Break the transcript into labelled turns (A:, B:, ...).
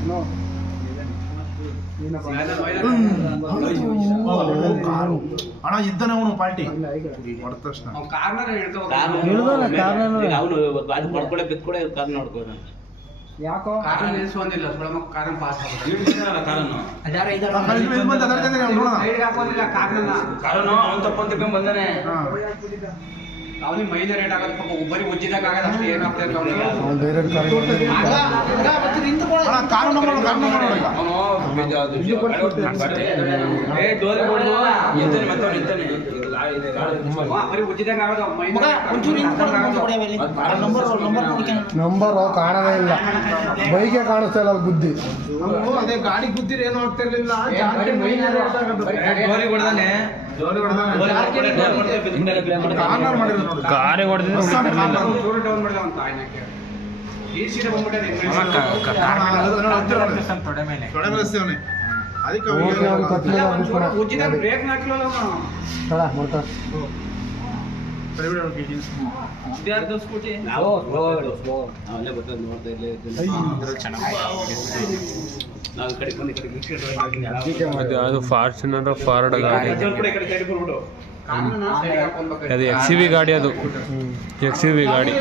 A: ಅಣ್ಣ ಇದ್ದಾನೆ ಅವನು ಪಾರ್ಟಿ ಹೊಡೆದ ತಕ್ಷಣ
B: ಪಡ್ಕೊಡೆ ಬಿತ್ಕೊಡೆ ಕಾರ್ ನೋಡ್ಕೋ
C: ಯಾಕೋ ಕಾರಣ ನಿಲ್ಸೋದಿಲ್ಲ ಸುಳಮ ಕಾರಣ ಪಾಸ್
B: ಕಾರಣ ಅವ್ನು ತಪ್ಪಂತ ಬಂದಾನೆ
C: ಅವನಿಗೆ ಮೈನ ರೇಟ್ ಆಗೋದು ಪಾಪ ಒಬ್ಬರಿಗೆ ಉಜ್ಜಿದಾಗ ಆಗೋದು ಅಷ್ಟೇ ಏನಾಗ್ತದೆ
D: ನಂಬರ್ ಕಾಣದೇ ಇಲ್ಲ, ಬೈಕೆ ಕಾಣಿಸ್ತಾ ಇಲ್ಲ ಬುದ್ಧಿ.
A: ಅದೇ ಗಾಡಿ ಗುದ್ದಿರ ಏನು ಆಗ್ತಾ ಇರ್ಲಿಲ್ಲ.
E: ಕಾರೇ ಹೊಡೆದಿದ್ರೆ ಅದು ಫಾರ್ಚುನರ್ ಫಾರ್ಡ್ ಗಾಡಿ, ಅದು XUV ಗಾಡಿ, ಅದು XUV ಗಾಡಿ.